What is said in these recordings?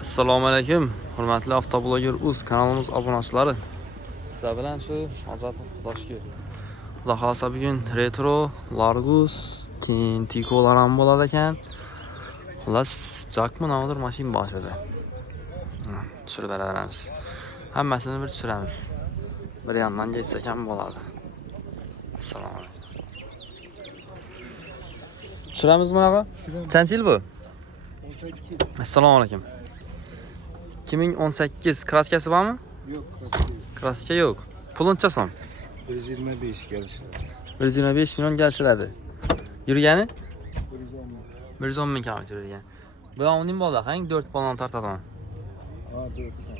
Assalomu alaykum, hurmatli avtobloger uz kanalimiz obunachilari. Sizlar bilan shu Azat Xudoshki. Xudo xolasa bugun retro, Largus, Tikolar ham bo'lar ekan. Xullas, Jackman nodir mashina bor edi. Tushirib beraveramiz. Hammasini bir tushiramiz. Bir yandan geçsek ham bo'ladi. Assalomu alaykum. Tushiramiz bunaqa? Qancha yil bu? 18. Assalomu alaykum. 2018 kraskasi bormi? Yo'q, Kraska yo'q. Puluncha so'm? 125 kelishdi. 125 million kelishadi. Yurgani? 110 ming kilometr yurgan. Bu uning bola, hang 4 balon tortadimi? Ha, 4 so'm.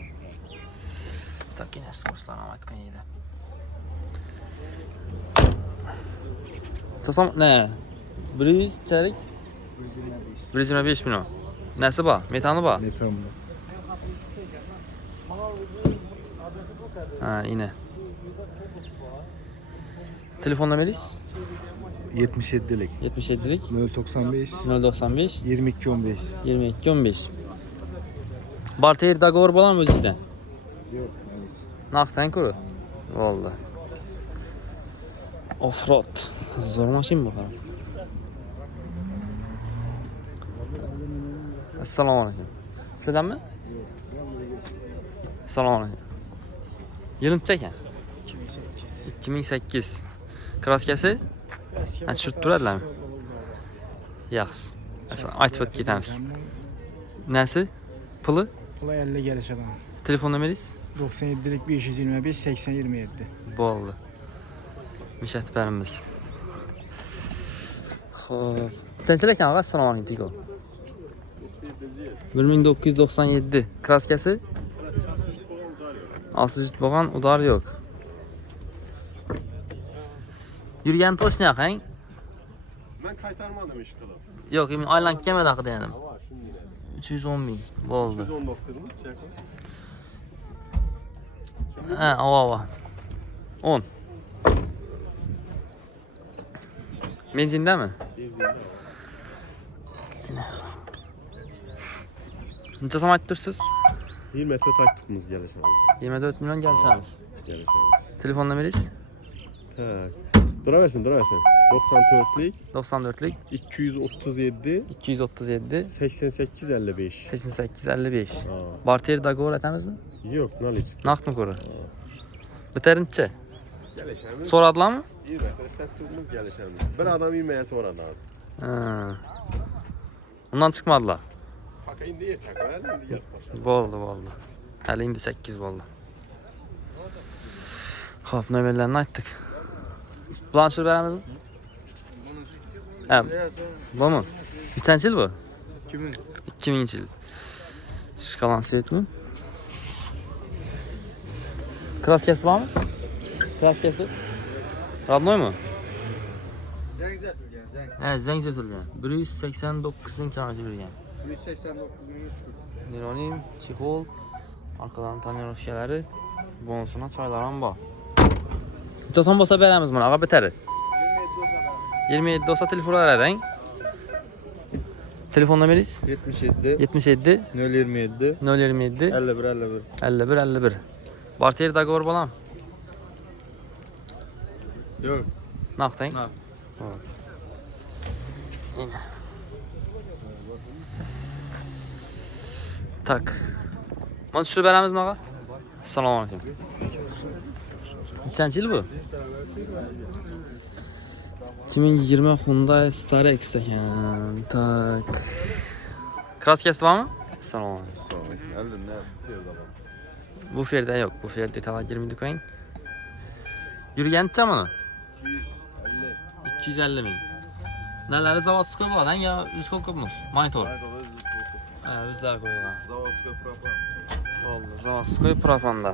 Tak, yine kurslarni aytgan edi. So'm ne? 100 chalik? 125. 125 million. Nasi bor? Metani bor? Metan bu. Ha, yine. Telefon numeringiz? 77'lik. 77'lik 095 095 22 15. 22 15. Barter dogovor bo'ladimi o'zingizda? Yo'q, Naqddan ko'ra. Bo'ldi. Offroad. Zo'r mashina bu qarang. Assalomu alaykum. Sizlarmi? Assalomu alaykum. Yil necha ekan? 2008. Kraskasi? Ha, tushirib turadilarmi? Yaxshi. Aytib o'tib ketamiz. Nasi? Puli? Pula 50 gelişadi. Telefon numeringiz? 97'lik 525 80 27. Bo'ldi. Mishatib beramiz. Xo'p. Qancha ekan, og'a? Assalomu alaykum, Tiko. 1997. Kraskasi? Asıcıt bo'lgan, udar yo'q. Yurgan to'shni yaqang? Ben kaytarmadım iş kılıp. Yo'q, men aylanib kelmadi haqida dedim. Ama şimdi yine. 310 ming. Bo'ldi. 119 mu? Çek. Ha, ava. 10. Benzindami? Benzinli. Necha so'm aytib tursiz? 1 metre taktıkımız gelişemiz. 24 milyon gelseniz. Gelişemiz. Telefon numeringiz? Tak. Duraversin. 94'lik 94'lik 237 237 88 55. 88 55. Ha. Barter dogovor etamizmi? Yok, naliç. Naqdmi ko'ra? Bitirinchi. Gelişemiz. So'radilarmi? 1 metre taktıkımız gelişemiz. Bir adam inmeye sonra da az. Ha. Undan chiqmadilar. Hakayın diye takıverdim diye başladı. Bo'ldi. Hali endi 8 bo'ldi. Xo'p, nomerlarni aytdik. Blanshir beramizmi? Ha. Bumi? Nechanchi yil bu? 2000. 2000-yil. Shkalan setmi? Kraskasi bormi? Kraskasi? Radnoymi? Zeng zatilgan, zeng. Ha, zang sotilgan. 189 ming kilometr yurgan. 189 minut. Neronin, chexol, arkalarning tonirovkalari, bonusuna choylar ham bor. Necha so'm bo'lsa beramiz buni, og'a bitadi. 27 olsa telefon arading. Telefon nomeringiz? 77 77 027 027 51 51. 51 51. Barter dogovor bo'ladimi? Yo'q. Naqdang? Naqd. Xo'p. Tak. Mana tushirib beramizmi, og'a? Assalomu alaykum. Nechanchi yil bu? 2020 Hyundai Starex ekan. Tak. Kraskasi bormi? Assalomu alaykum. Bu ferda yo'q. Bu ferda talab girmaydi ko'ring. Yurganicha mana? 250 ming. Nalari zavodskoy bo'ladi, yo skokimiz? Monitor. Ha, o'zlari qo'yilgan. Zavodskoy propan. Bo'ldi, zavodskoy propanda.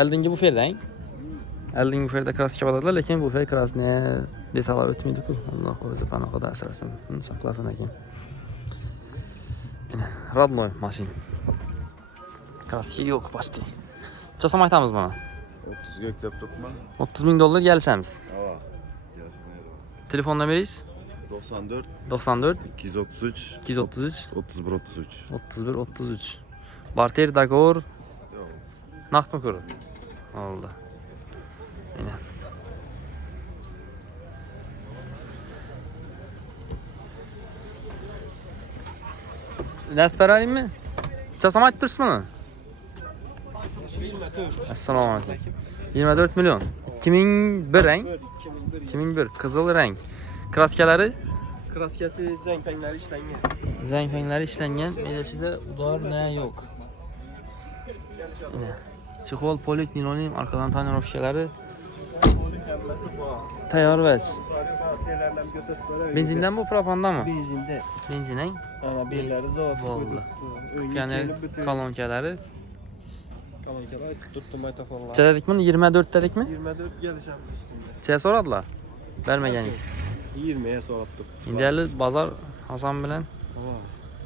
Oldingi bu ferdang. Oldingi bu ferda kraska bo'ladilar, lekin bu fer krasni detallar o'tmaydi-ku. Alloh o'zi panohida asrasin, saqlasin ekan. Mana родной mashina. Kraska yo'q почти. Necha so'm aytamiz buni? 30 ga deb turibman. 30 ming dollar gelishamiz. Ha. Telefon nomeringiz? 94 94 233 233 31 33. 31 33. Barter dogovor Yo'q. naqdmi ko'rib? Oldu. Yine. Net vereyim mi? Çasam ayttırsın mı? 24. Assalomu alaykum. 24 milyon. 2001 renk. 2001 kızıl renk. Kraskalari Kraskası zengpenleri işlengen. zangfanglar ishlangan. Medachida udor ne yok. Yine. Chexol polik niloning arkadan tonirovkalari tayyor vech. Benzindan bu propandan mı? Benzinde. Benzinen. Ana belleri zor. Bo'ldi. Yani kolonkalari. Kolonkalar tuttum aytafonlar. Necha dedikmi? 24 dedikmi? 24 gelişem üstünde. Necha so'radilar? Bermaganiz. 20'ye soraptık. Endi hali bozor Hasan bilan Tamam.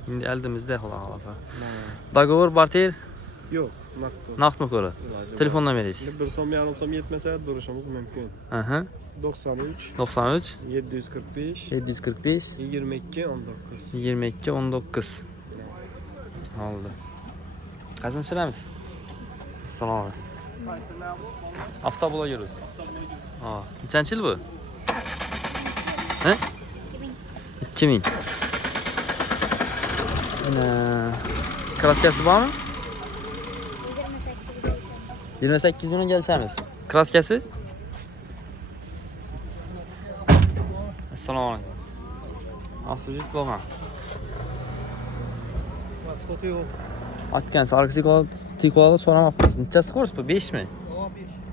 endi eldimizda xudo xolasa. Dogovor barter Yok, nakdi. naqdmi ko'ra? Telefondan berish. Bir so'm yarim so'm yetmese duruşumuz mümkün. Aha. 93 93 745 745 22 19. 22 19. Oldu. Qachon ishlaymiz? Assalomu alaykum. Avtoblogeruz. Ha, nechanchi yil bu? He? 2000. Ana kraskasi bormi? 28 milyon gelsamiz. Kraskasi? Assalomu alaykum. Asujit bo'lgan. Pasportu yok. Atgan sarg'isi tikola so'ramapmiz. Nechasi kurs bu? 5 mi?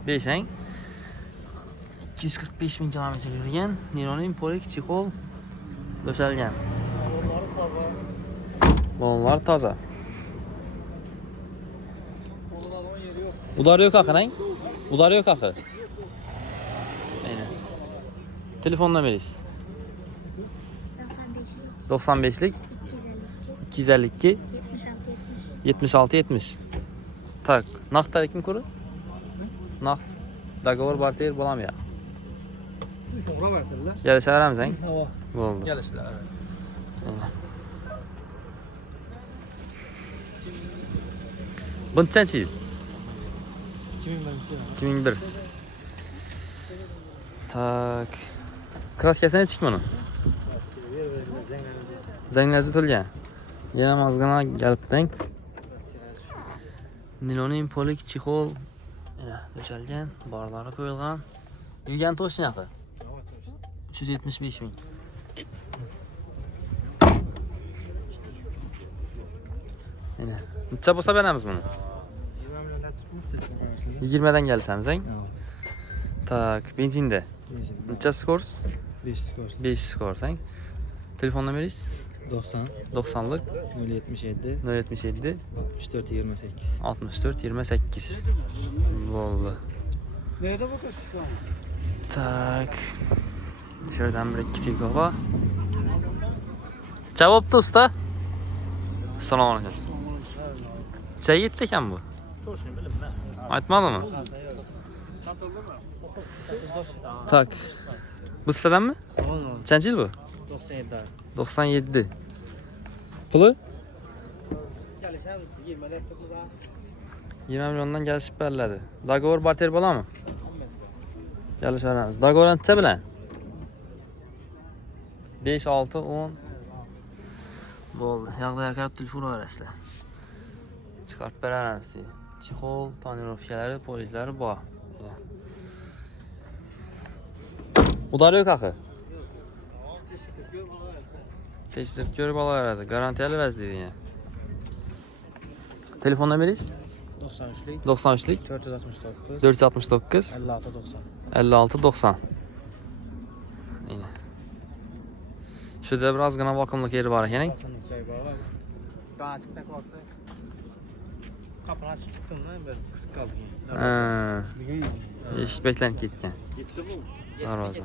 5 hang. 245 ming kilometr yurgan. Niloning polik chexol döşalgan. Balonlar toza. Udar yok akın. Udar yok akı. Aynen. Telefonla veris. 95'lik 252 76 70. Tak. Naqd kim kuru? Naqd. Dogovor barter bo'lam ya. Telefon versinler. Gelişərəmiz hang? Tamam. Bo'ldi. Gelişler. Bu nechanchi yil? 2000 2001. Tak. Kraskasi nechik buni? Zanglazi to'lgan. Yana mazg'ana galibdang. Niloning polik chexol yana döşalgan, borlari qo'yilgan. Yurgan to'sh naqi? 375 ming. Yana. Necha bo'lsa beramiz buni? 20 dan kelishamiz, hang? Tak, benzinda. Necha skors? 5 skors. 5 skors, hang? Telefon nomeringiz? 90 90'lık 077 077 64 28. 64 28. Bo'ldi. Nerede bu kız? Tak. Şuradan bir iki tiko var. Cevaptı usta. Assalomu alaykum. Çay yetti ekan bu. Aytmadi mı? Tak. Bu sizden mi? Kaçıncı yıl bu? 97. 97. Pulu? 20 milyondan gelişip belirledi. Dogovor barter bo'la mı? Gelişəramiz. Dogovor necha bilan? 5 6 10 bo'ldi. Yoqda yakarib telefon orasida. Chiqarib beramiz. Chexol, tonirovkalari, poliklari bor. Udar yo'q axir. Tekshirib ko'rib olaveradi. Garantiyali vaziyat. Telefon nomeringiz? 93'lik 93'lik 469 469 56 90. 56 90. Yine. Şurada birazgina vakumluk yeri var ekan. Ben açıkta korktu. Kapını açıp çıktım da böyle kısık kaldı. Ha, Bugün eshik beklanib ketgan. gitti bu. Darvoza.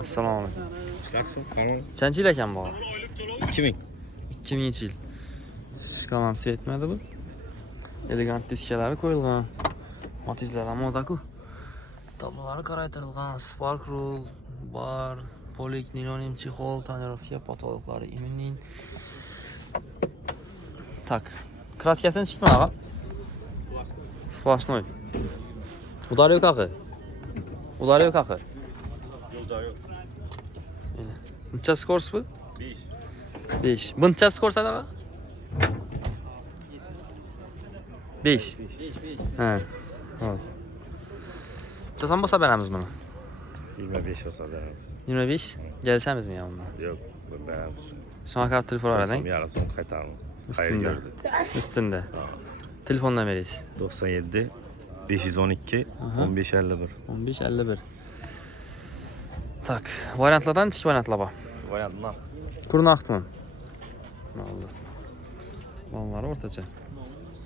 Assalomu alaykum. İşlaksin. Tamam. Qancha yil ekan bu? 2000. 2000 yil. Shikamansi yetmadi bu. Elegant diskalari qo'yilgan. Matizlar ham modaku. Tablolari qoraytirilgan, spark rule, Бар. Polik, nilonim, чехол, tonirovka, потолоклары именин. Так. Краскасini chiqma ağa. Splashnoy. Udar yok axı. Udar yok axı. Yolda yok. Necha skors bu? 5. 5. Buncha skors ağa? 5. Ha. Hop. Çasan bolsa beramiz bunu. 25 olsa veririz. 25. Gelsemizmi ya bundan? Yok, veririz. Şuna kadar telefon aradın. Yarım son kaytarırız. Hayır Üstünde. gördü. Üstünde. Telefonla veririz. 97 512 15 51. 15 51. Tak. Variantlardan çık variantla bak. Variantlar. Kurun aktımı. Oldu. Vallahi ortaca.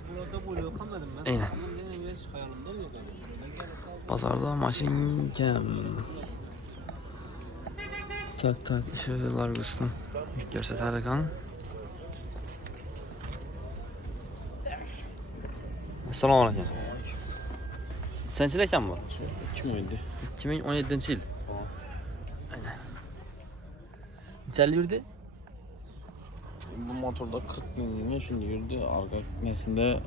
Burada böyle kalmadım ben. Aynen. Benim hiç hayalimde yok yani. Pazarda maşin kem. Tak şöyle largusunu göstererek kan. Assalomu alaykum. Sençil ekan bu? 2017. 2017 yil. Aynen. Neçəli yurdu? Bu motorda 40 bin şimdi yürüdü. Arka nesinde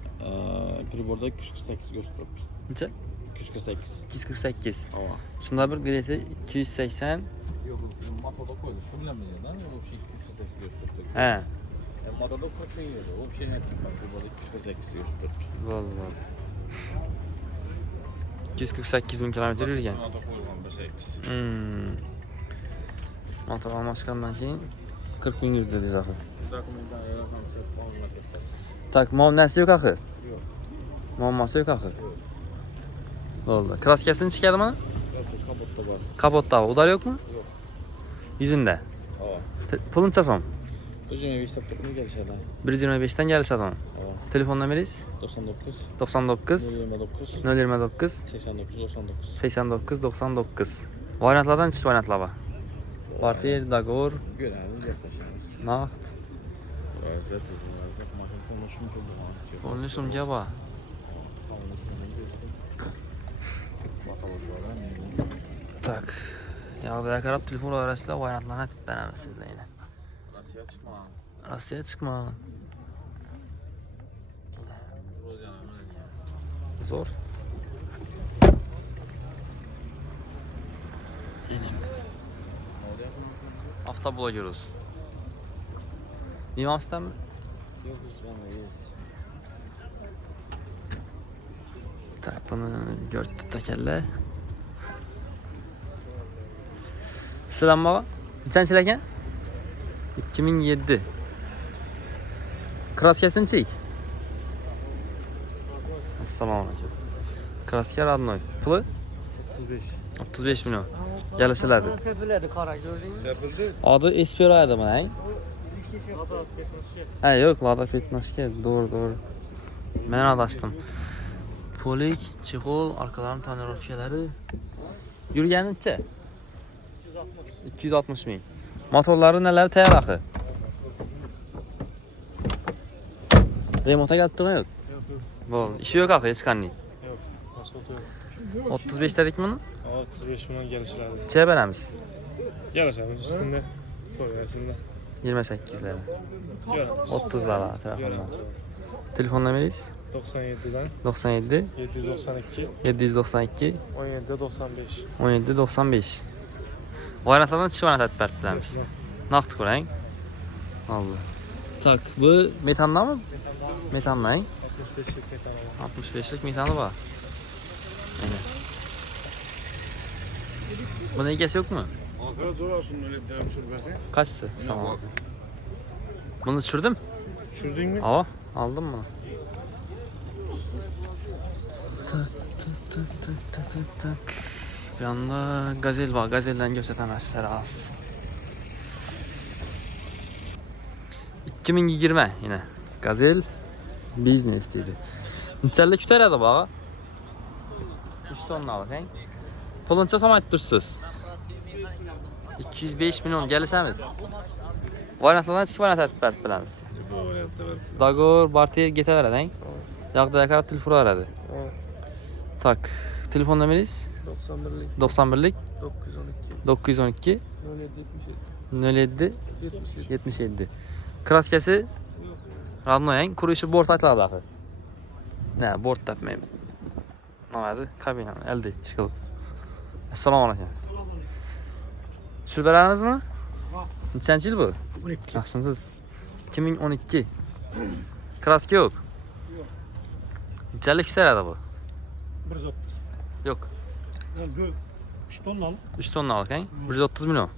priborda 248 gösteriyor. Neçə? 248. 248. Hava. Şunda bir qileti 280. Yok motorda koydu. Şu bile mi ya? O şey 248 gösteriyor. He. Motorda 40 bin yürüdü. O bir şey ne ettik? Priborda 248 gösteriyor. Vallahi. 248 bin kilometre yürüyen. Motor koyulgan 1.8. Motor almaskandan keyin 40 bin yürüdü dedi zaten. Dokumentan yaratmam set olmak yeter. Tak, muamması yok axı. Yok. Muamması yok axı. Oldu. Kraskasını çıkardı mı? Nasıl kapotta var? Kapotta udar yok mu? Yok. Yüzünde. Hava. Pulun çasom. Özüme bir saptırma gelişe daha. 125'ten geliş adam. Hava. Telefon numarası 99. 99 029. 029 89 99. 89 99. Variantlardan çık variantla bak. Parti, Dagor, Görelim yaklaşırız. Nacht. Razet maşın konuşum kurdu. Konuşum ki bak. Tak. Ya da karab telefon arasında variantlarına tip denemezsiniz de yine. Rasya çıkma. Rusya'ya çıkma. Zor. Hafta buluyoruz. Nimams'tan mı? Yok yani yok. Tak bunu gördü tekelle. Selam baba. Neçənçil ekan? 2007. Kraskasini çek. Assalomu alaykum. Kraska radnoy. Puli? 35. 35 milyon. Gelişiladi. Köpülerdi kara gördün mü? Serpildi. Adı Espero adı mı? He? Ladat bekmesi. Ha yok, Lada Petnaşke. Doğru. Ben adaştım. Polik, çexol, arkaların tonirovkaları. Yürüyen neçə? 260 min. Motorları nələr təyər axı? Remota gəlibdir yox? Yok. İşi yok axı, heç qanlı. Yok, nasıl oturuyor? 35 dedik bunu. 35 milyon gelişlerdi. Çəyə beləmiz? Gelişemiz üstünde, soruyorsunda. 28'lərə. Görəm. 30'lara telefondan. Görəm. Telefon nömrəniz? 97'den 97 792 792 17 95. 17 95. Variantlardan çıx variant ətbər biləmiz. Naxt kurang. Allah. Tak, bu metanla mı? Metanla, hein? 65'lik metan olan. 65'lik metanı var. Aynen. Bunun ikisi yok mu? Ankara zor olsun öyle bir tane çürmesi. Kaçtı? Tamam. Bunu düşürdüm. Çürdün mü? Aa, aldım mı? Tak. Bir anda gazel var. Gazelden gösteremezler az. 2020 yine. Gazel business dedi. Neçəli kütərədi bağa? 3 tonnalık, he? Pulunca samayt dursunuz. 205 milyon gəlisəmiz. Variantlardan çıx variant ətbər biləmiz. Dagor, Bartiye getə verədi, he? Yağda yakarat telefonu aradı. Tak. Telefon numarası? 91'lik 91'lik 912 07 07 77. Kraskasi Radnoyang qurishi bort aytiladi axir. Ne, bort topmayman. Nima kabina elde ish qilib. Assalomu alaykum. Tushib beramizmi? Nechanchi yil bu? 12. Yaxshimisiz? 2012. Kraska yo'q. Nechanlik kutaradi bu? 130. Yo'q. Bu 3 tonnalık. 3 tonnalık hein? 130 milyon.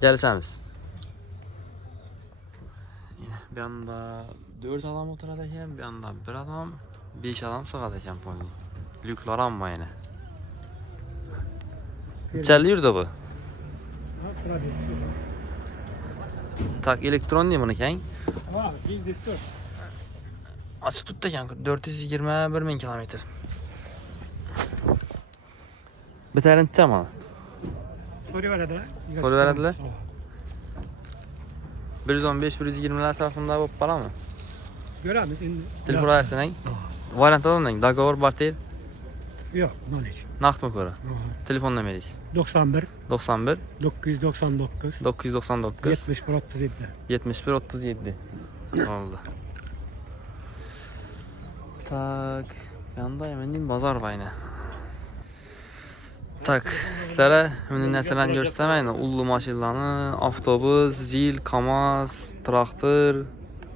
Gelişemiz. Yine bir anda 4 adam oturad ekan, bir anda 1 adam, 5 adam sığad ekan pony. Lüklar amma yine. Nechanli yurdi bu? Tak elektron değil buniki hein? Ha, biz de Açık tuttu ekan 421 bin kilometre. Biterin necha? soruyorlar. Soruyorlar. 115-120'ler tarafında bu para mı? Göremiz şimdi. Telefon versin hein? Variant alalım Dogovor var değil. Yok, knowledge. Nakt mı kora? Telefon numariz. 91 91 999 999 71 37. 71 37. Oldu. Tak. Yanda hemen bazar var yine. Tak. Sizlere hemen neselen göstermeyin. Ullu maşinlarını, avtobus, zil, kamaz, traktör.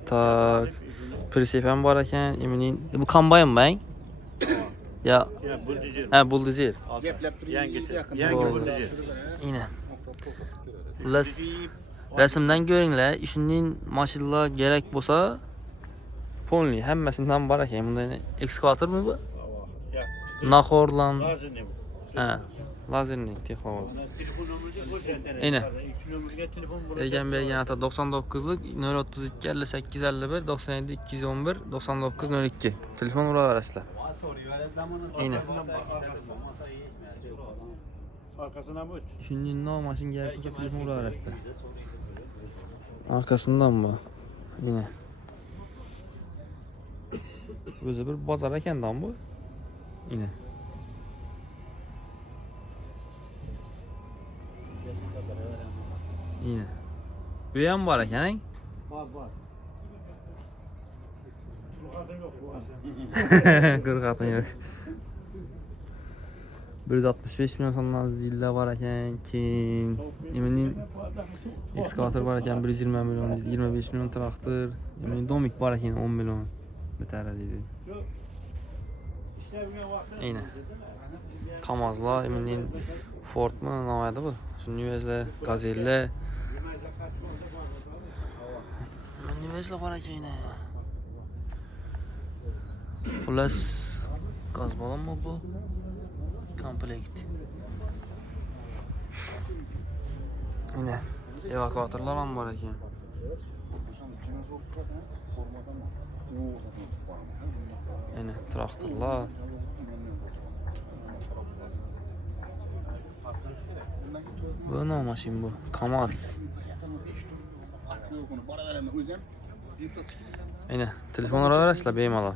Tak. Prisepen var eken. Eminim. Bu kambayım ben. Ya. Buldozer. Yangi Yine. Resimden görünle işinin maşinlar gerek bolsa Polni hemmesinden var eken. Bunda ekskavator mu bu? Nahorlan. Lazerli texnologiyası. Yine. Egen Bey yanata 99'luk 032 58 51 97 211 99 02. Telefon ura verasizlar. Yine. Arkasına bu. Şimdi ne maşin gerek olsa telefon ura verasizlar. Arkasından mı? Yine. Özü bir bazar ekendan bu. Yine. Yine. Büyüyen var eken hein? Var. Kırıkatın yok. 165 milyon sondan zille var eken kim? Eminim ekskavator var eken 120 milyon dedi. 25 milyon traktör. Eminim domik var eken 10 milyon. Beter dedi. Yine. Kamazla eminim Ford mu ne vardı bu? Nüvezle, Gazelle. Nüvezle var eken yine. Ulas gaz balon mu bu? Komplekt. Yine evakuatörler mı var eken? Yine traktörler. Bu ne maşin bu? Kamaz. Yine telefonlara verasizlar bemalol.